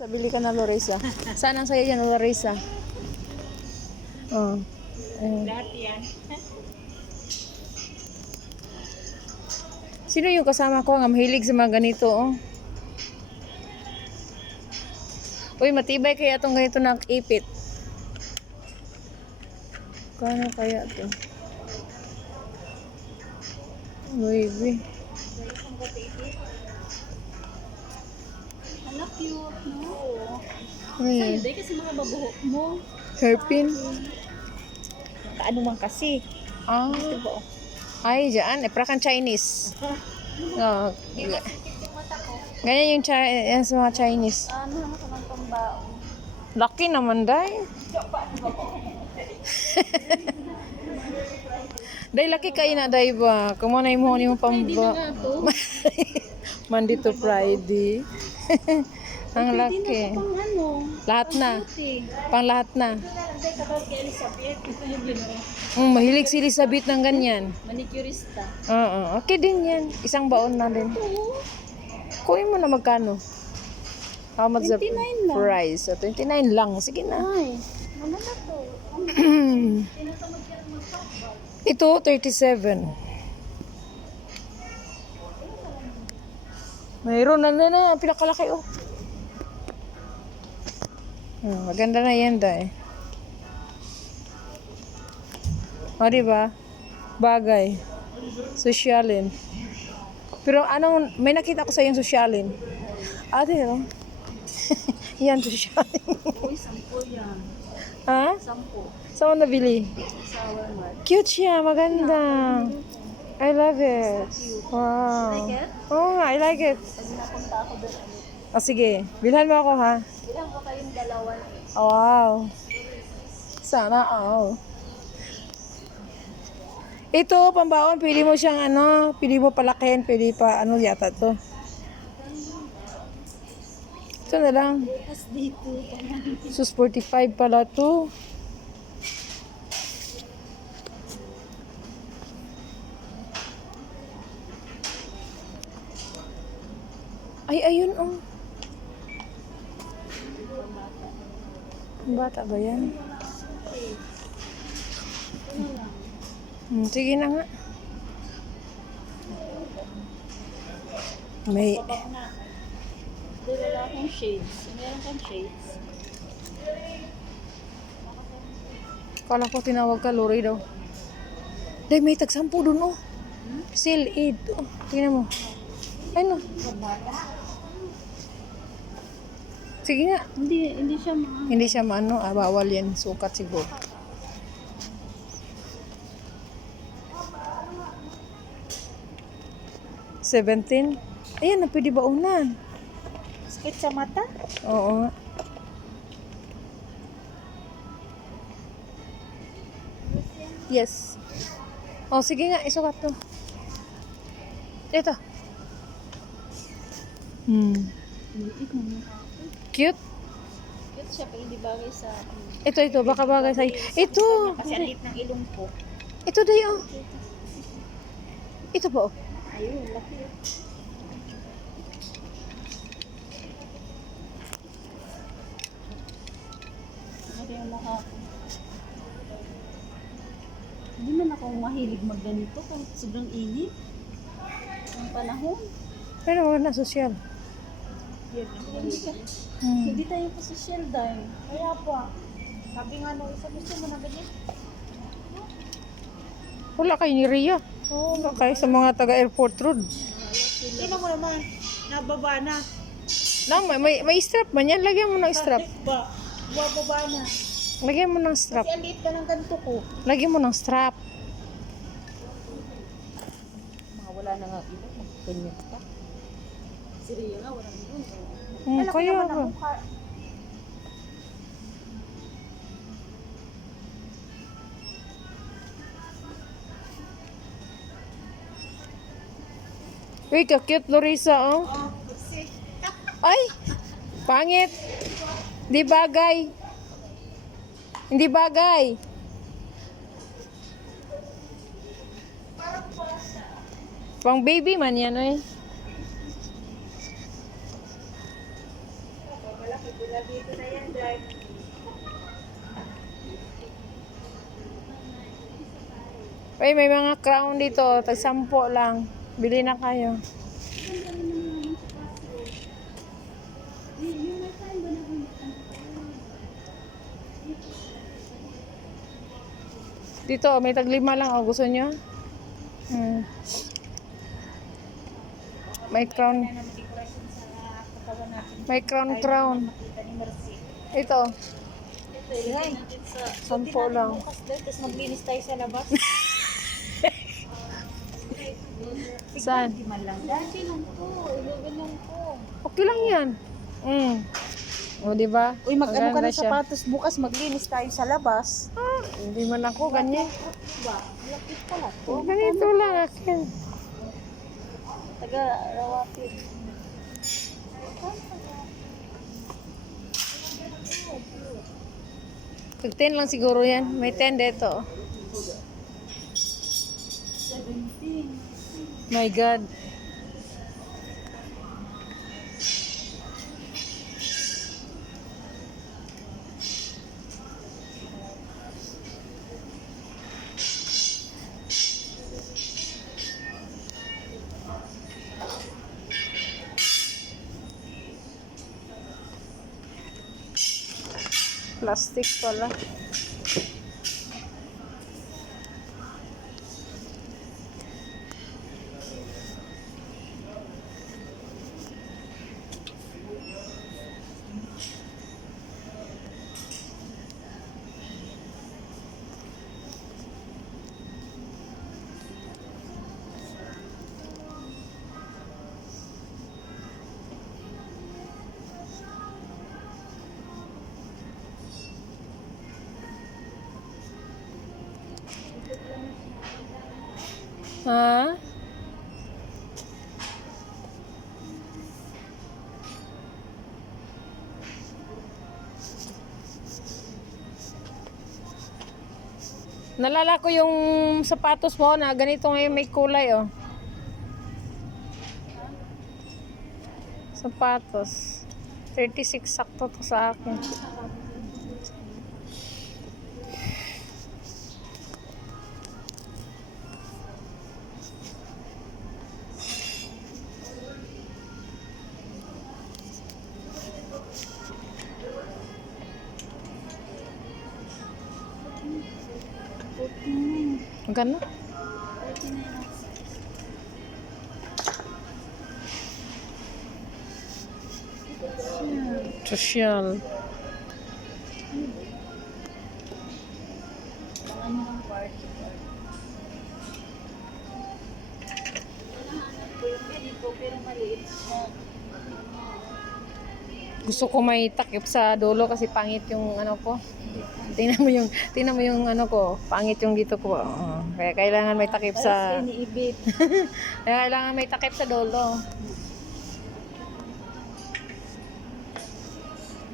Larissa, bili ka na Larissa. Saan ang saya yan, Larissa? Oh. Ayan. Lahat yan. Sino yung kasama ko nga mahilig sa mga ganito, oh? Uy, matibay kaya itong ganito na ipit. Kano kaya to? Uy, uy. Hala, cute, no? Uy, Hindi kasi mga babuhok mo. hairpin. Kaano man kasi. Ah. Diba? Ay, dyan. Eh, prakan Chinese. Oh, ganyan yung Chi- sa mga Chinese. Ano naman ka ng pambaon? Laki naman, day. day, laki kayo na, day ba? Kumunay mo mo na pamba. nga to. Monday to Friday. Ang laki. Pang ano? Lahat na. Puti. Pang lahat na. Mm, mahilig si Elizabeth ng ganyan. Manicurista. Oo, okay din yan. Isang baon na din. Oo. Kunin mo na magkano? How much the 29 lang. price? So, 29 lang. Sige na. Ay, ano na to? Ito, 37. Mayroon na na na. Pinakalaki oh. Hmm, maganda na yan, day. O, diba? Bagay. Sosyalin. Pero anong, may nakita ko sa yung sosyalin. Ate, oh. yan, sosyalin. Uy, sampo yan. ha? Sampo. Saan mo nabili? Sa Walmart. Cute siya, maganda. I love it. Wow. Like it? Oo nga, I like it. Pag napunta ako doon, ano, Ah, sige, bilhan mo ako ha. ilang ko kayong dalawa. Oh, wow. Sana all. Ito, pambaon, pwede mo siyang ano, pwede mo palakihin, pwede pa ano yata to. Ito na lang. Sus 45 pala to. Ay, ayun oh. Bata ba yan? Hmm, sige na nga. May, wala akong shades. Meron kang shades. Kala ko tinawag ka, Lori daw. Day, may tagsampu dun, oh. Seal aid. Oh, tingnan mo. Ano? Sige nga. Hindi, hindi siya mga... Hindi siya maano, ah, bawal yan. Sukat siguro. Seventeen? Ayan, na pwede ba unan? Sakit sa mata? Oo nga. Yes. Oh, sige nga, isukat to. Ito. Hmm. Liit na mukha. Cute. Cute siya pero hindi bagay sa... ano. Ito, ito. Baka bagay sa'yo. Ito. Kasi ang liit ng ilong ko. Ito dayo. oh. Ito po. oh. Ayun, laki. Laki yung mukha ko. Hindi man ako mahilig magganito kahit sobrang init. Ang panahon. Pero wala na social. Hmm. hindi tayo pa social dahil. Kaya pa. Sabi nga nung isa gusto mo na ganyan. Wala kayo ni Ria. Oo, wala kayo sa mga taga-airport road. Tingnan mo naman. Nababa na. Na, may, may, may strap man yan. Lagyan mo ng strap. Ba? Bababa na. Lagyan mo ng strap. Kasi ang liit ka ng ganito ko. Lagyan mo ng strap. Mga wala na nga ilong. Ganyan pa. Si Ria nga walang ilong. Hmm, kaya ba? Uy, ka-cute, Lorisa, oh. Oh, kasi. Ay! Pangit! Hindi bagay. Hindi bagay. Pang baby man yan, eh. Ay, may mga crown dito. Tag sampo lang. Bili na kayo. Dito, may taglima lang. O, gusto nyo? Hmm. May crown. May crown crown. Ito. Ay, Sampo lang. bukas daw, tapos maglinis tayo sa labas. Saan? Di man lang. Dati lang po, ilugan lang po. Okay lang yan. Mm. O, di ba? Uy, mag-ano ka ng siya. sapatos bukas, maglinis tayo sa labas. Ah, hindi man ako ganyan. Ba, lapit pala to. Oh, ganito lang akin. Taga Rawapid. 10 lang siguro yan. May 10 dito. 17. My God. Plastic pala. Ha? Nalala ko yung sapatos mo na ganito ngayon may kulay oh. Sapatos. 36 sakto to sa akin. Magkano? Social. Ano ang party? Pero maliit. Gusto ko may takip sa dulo kasi pangit yung ano ko. Tingnan mo yung tingnan mo yung ano ko, pangit yung dito ko. Oo. kaya kailangan may takip Sa... iniibit. kaya kailangan may takip sa dulo.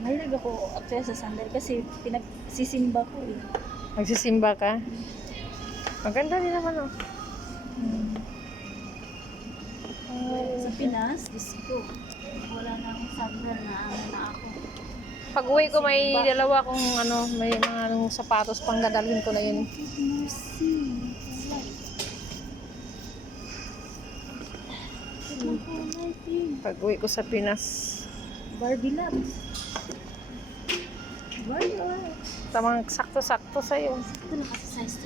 Mahilig ako actually sa sandal kasi pinagsisimba ko eh. Magsisimba ka. Maganda din naman oh. Sa Pinas, Diyos ko, wala na akong sandal na ano na ako. Pag uwi ko may dalawa kong ano, may mga anong sapatos pang dadalhin ko na yun. Pag uwi ko sa Pinas. Barbie Lab. Barbie Lab. Tamang sakto-sakto sa'yo. Ito na kasi size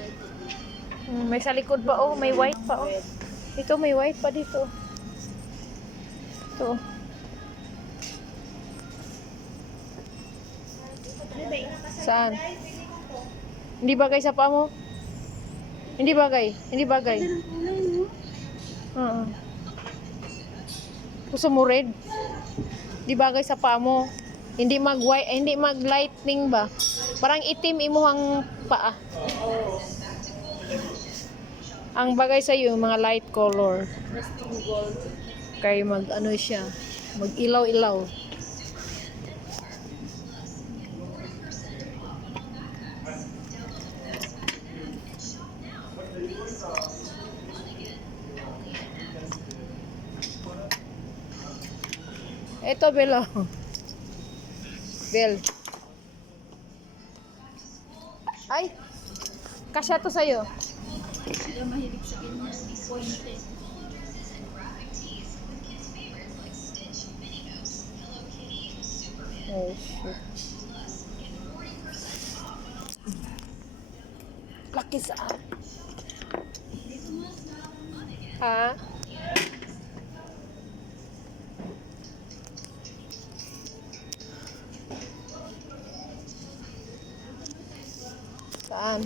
30. Mm, may sa likod pa oh, may white pa oh. Ito may white pa dito. Ito. Saan? Hindi bagay sa paa mo? Hindi bagay. Hindi bagay. Oo. Gusto mo red? Hindi bagay sa paa mo. Hindi mag white, eh, hindi mag lightning ba? Parang itim imuhang paa. Ang bagay sa iyo mga light color. Kaya mag ano siya, mag ilaw-ilaw. Ito, Belo. Bel. Ay! Kasya to sa'yo. Sila mahilig sa ganyan. Pointed. Oh, shit. Laki sa Ha? Saan?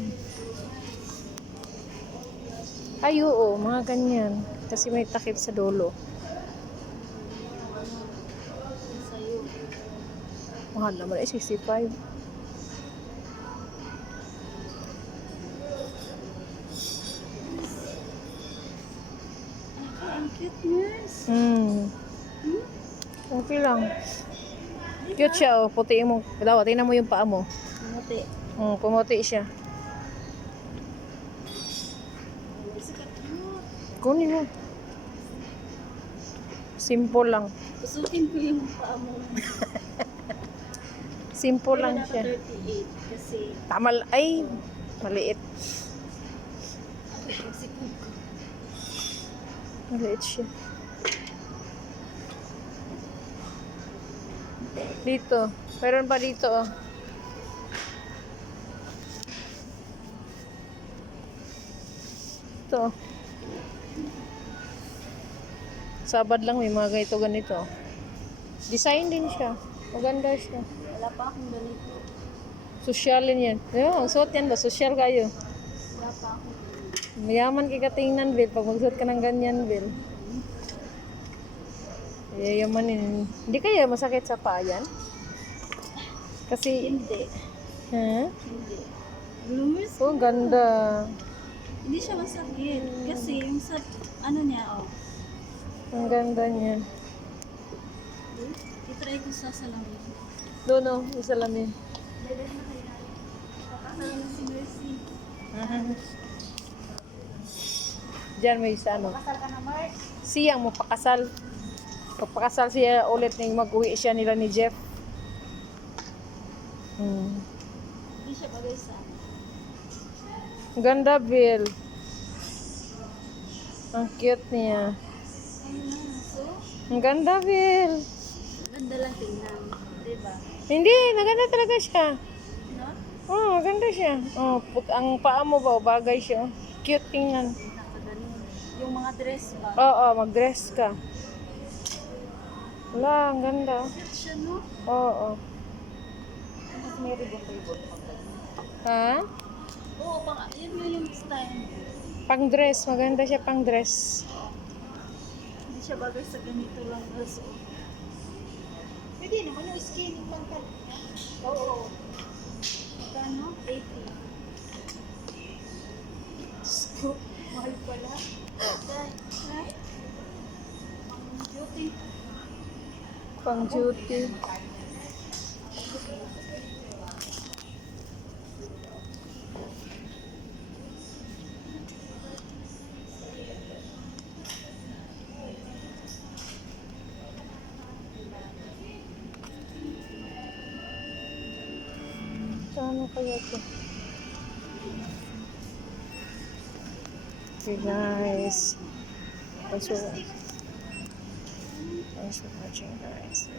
Ay, oo, mga ganyan. Kasi may takip sa dulo. Mahal naman eh, 65. Ay, ang cute, nurse. Hmm. Okay lang. Cute siya, oh. Puti mo. Daw, tingnan mo yung paa mo. Muti. Hmm, pumuti siya. Sikat mo. Kunin mo. Simple lang. Usukin ko yung paa mo. Simple lang siya. dapat 38 kasi Tama, l- ay, maliit. Maliit siya. Dito. Meron pa dito, oh. Sabad lang may mga ganito ganito. Design din siya. Maganda siya. Wala pa akong ganito. Sosyalin yan. Yo, ang suot yan ba? Sosyal kayo. Wala pa akong ganito. Mayaman ka katingnan, Bill. Pag magsuot ka ng ganyan, Bill. Yayamanin. Hindi kaya masakit sa paa yan? Kasi, Hindi. ha? Hindi. Bloomers? Oh, ganda. Hindi siya masakit. Kasi yung sa, ano niya, oh. Ang ganda niya. I-try ko sa salamin. Doon, na si Mercy. Diyan may isa, ano. Kasal ka na? Siyang mo pakasal. Pagpakasal siya ulit nang mag-uwi siya nila ni Jeff. Hmm. Hindi siya bagay sa Ganda, Bill. Ang cute niya. Ang ganda, Bill. ganda lang tingnan. Diba? Hindi, maganda talaga siya. No? Oh, maganda siya. Oh, ang paa mo ba, bagay siya. oh. Cute tingnan. Yung mga dress ba? Oo, mag-dress ka. Wala, ang ganda. Cute siya, no? Oo. Mas may ribbon ribbon. Ha? Oo, pang, yun yung style. Pang-dress, maganda siya pang-dress. Hindi siya bagay sa ganito lang. So, Pwede naman yung skinny pang ka. Oo. Magkano? 80. Scoop. Mahal pala. Ay. Ang beauty. Pang-duty. Saan kaya ito? Okay guys. Thanks for, thanks for watching guys.